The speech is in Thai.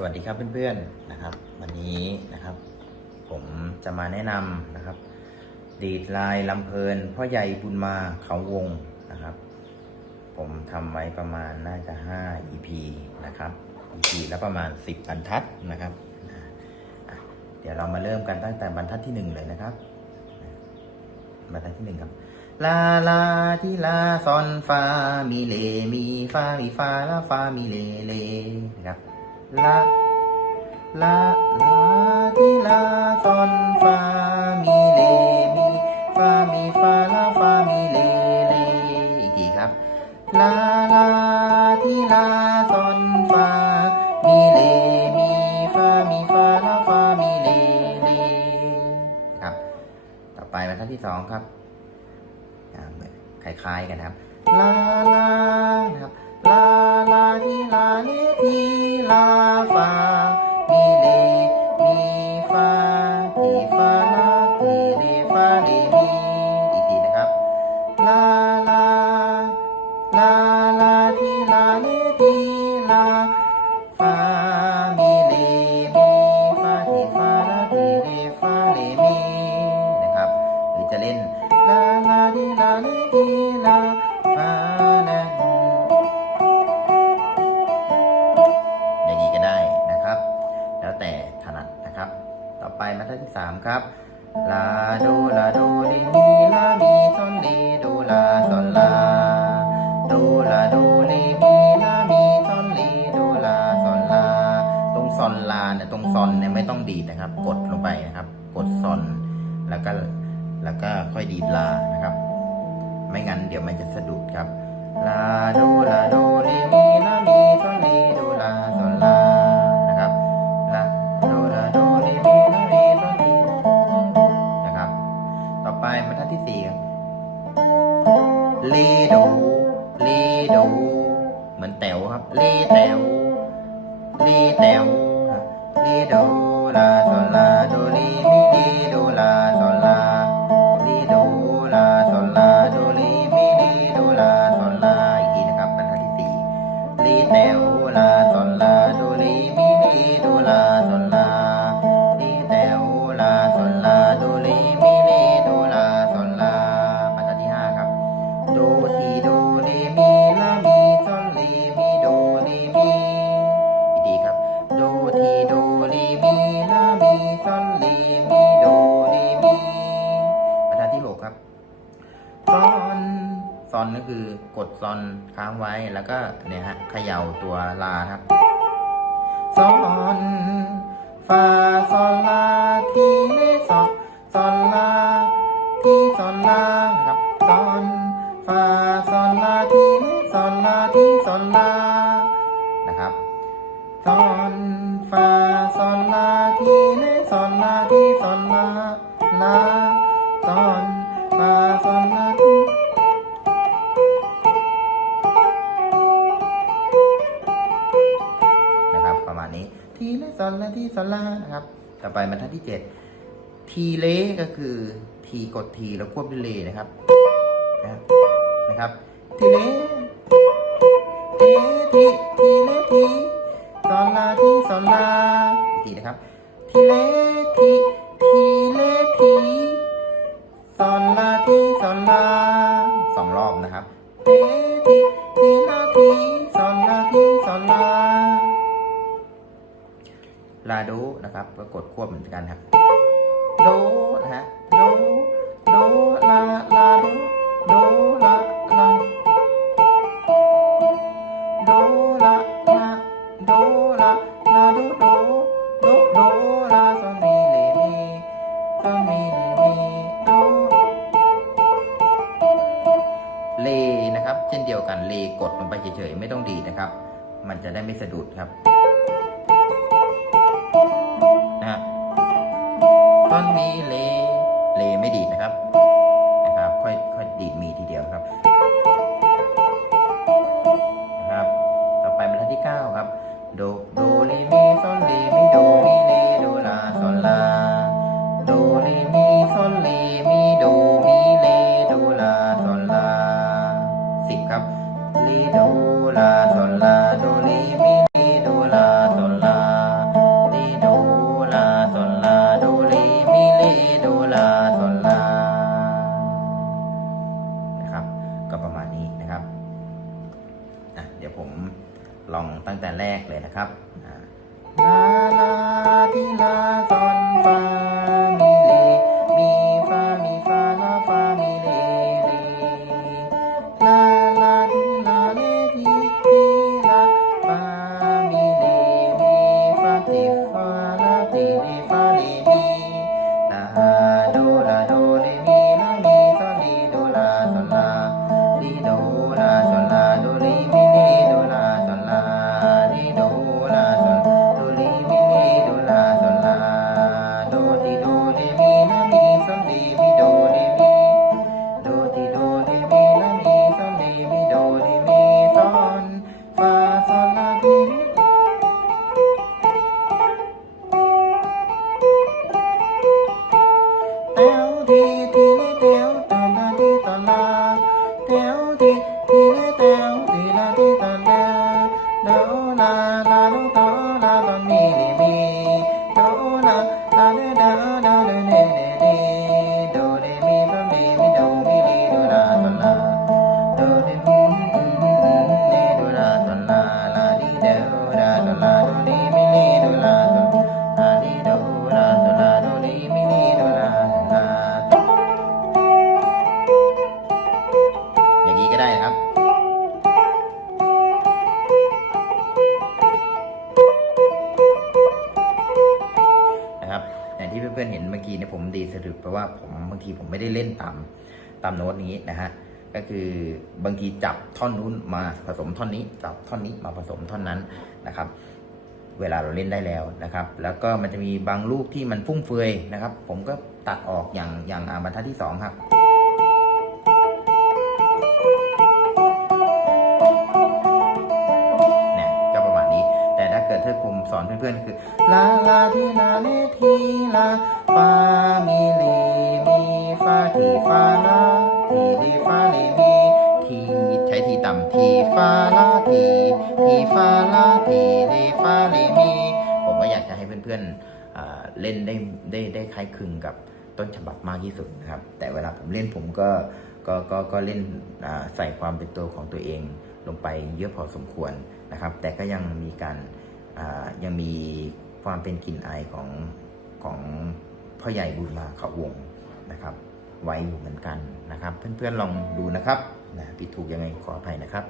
สวัสดีครับเพื่อนๆนะครับ วันนี้นะครับ ผมจะมาแนะนำนะครับ ดีดลายลำเพลินพ่อใหญ่บุญมาเขาวงนะครับ ผมทำไว้ประมาณน่าจะ 5 EP นะครับ EP แล้วประมาณ 10บรรทัดนะครับ เดี๋ยวเรามาเริ่มกันตั้งแต่บรรทัดที่ 1 เลยนะครับ บรรทัดที่หนึ่งครับลาลาที่ลาซอนฟามีเลมีฟามีฟาลาฟามีเลเลนะครับ ลาลาลาทีลาซอนฟามีเลมีฟามีฟาลาฟามีเลเลอีกทีครับลาลาทีลาซอนฟามีเลมีฟามีฟาลาฟามีเลเลครับ ต่อไปบรรทัดที่สองครับคล้ายๆกันครับลาลา ฟา ไปมาท่าที่สามครับลาโดลาโดเรมีลามีซอนเลโดลาซอนลาโดลาโดเรมีลามีซอนเลโดลาซอนลา ตรงซอนลาเนี่ยตรงซอนเนี่ยไม่ต้องดีดนะครับ กดลงไปนะครับ กดซอนแล้วก็แล้วก็ค่อยดีดลานะครับ ไม่งั้นเดี๋ยวมันจะสะดุดครับลาโดลาโดเรมีลามีซอนเลโดลาซอนลา อ อนก็คือกดซอนค้างไว้แล้วก็เนี่ยฮะเขย่าตัวลาครับซอนฟาซอนลาทีเลซอนซอนลาทีซอนลานะครับซอนฟาซอนลาทีเลซอนลาทีซอนลานะครับซอนฟาซอนลาทีเลซอนลาทีซอนลาลาซอน ซอนลาทีซอนลานะครับ ต่อไปบรรทัดที่เจ็ดทีเลก็คือทีกดทีแล้วควบด้วยเลนะครับนะครับนะครับทีเลเททีทีเลทีซอนลาทีซอนลาอีกทีนะครับทีเลทีทีเลทีซอนลาทีซอนลาสองรอบนะครับเททีที นะครับ ก็กดควบเหมือนกันครับโดนะฮะโดโดลาลาโดโดลาลาโดลาลาโดลาลาโดโดโดโดลาซอนมีเลมีซอนมีเลมีโดเลนะครับ เช่นเดียวกันเลกดลงไปเฉยๆไม่ต้องดีนะครับ มันจะได้ไม่สะดุดครับ อนมีเล เลไม่ดีนะครับ ก็ประมาณนี้นะครับเดี๋ยวผมลองตั้งแต่แรกเลยนะครับลาลาที่ลา เตี พื่อนๆเห็นเมื่อกี้เนี่ยผมดีสรุปเพราะว่าผมบางทีผมไม่ได้เล่นตามตามโน้ตนี้นะฮะก็คือบางทีจับท่อนนู้นมาผสมท่อนนี้ จับท่อนนี้มาผสมท่อนนั้นนะครับ เวลาเราเล่นได้แล้วนะครับ แล้วก็มันจะมีบางลูกที่มันฟุ่มเฟือยนะครับ ผมก็ตัดออกอย่างอย่างอาบรรทัดที่สองครับ สอนเพื่อนๆคือลาลาทีลาเลทีลาฟามีเลมีฟาทีฟาลาทีเลฟาเลมีทีใช้ทีต่ำทีฟาลาทีทีฟาลาทีเลฟาเลมีผมก็อยากจะให้เพื่อนๆอ่าเล่นได้ได้ได้คล้ายคลึงกับต้นฉบับมากที่สุดนะครับ แต่เวลาผมเล่นผมก็ก็ก็ก็เล่นใส่ความเป็นตัวของตัวเองลงไปเยอะพอสมควรนะครับ แต่ก็ยังมีการ ยังมีความเป็นกลิ่นอายของของพ่อใหญ่บุญมาเขาวงนะครับ ไว้อยู่เหมือนกันนะครับ เพื่อนๆลองดูนะครับนะผิดถูกยังไงขออภัยนะครับ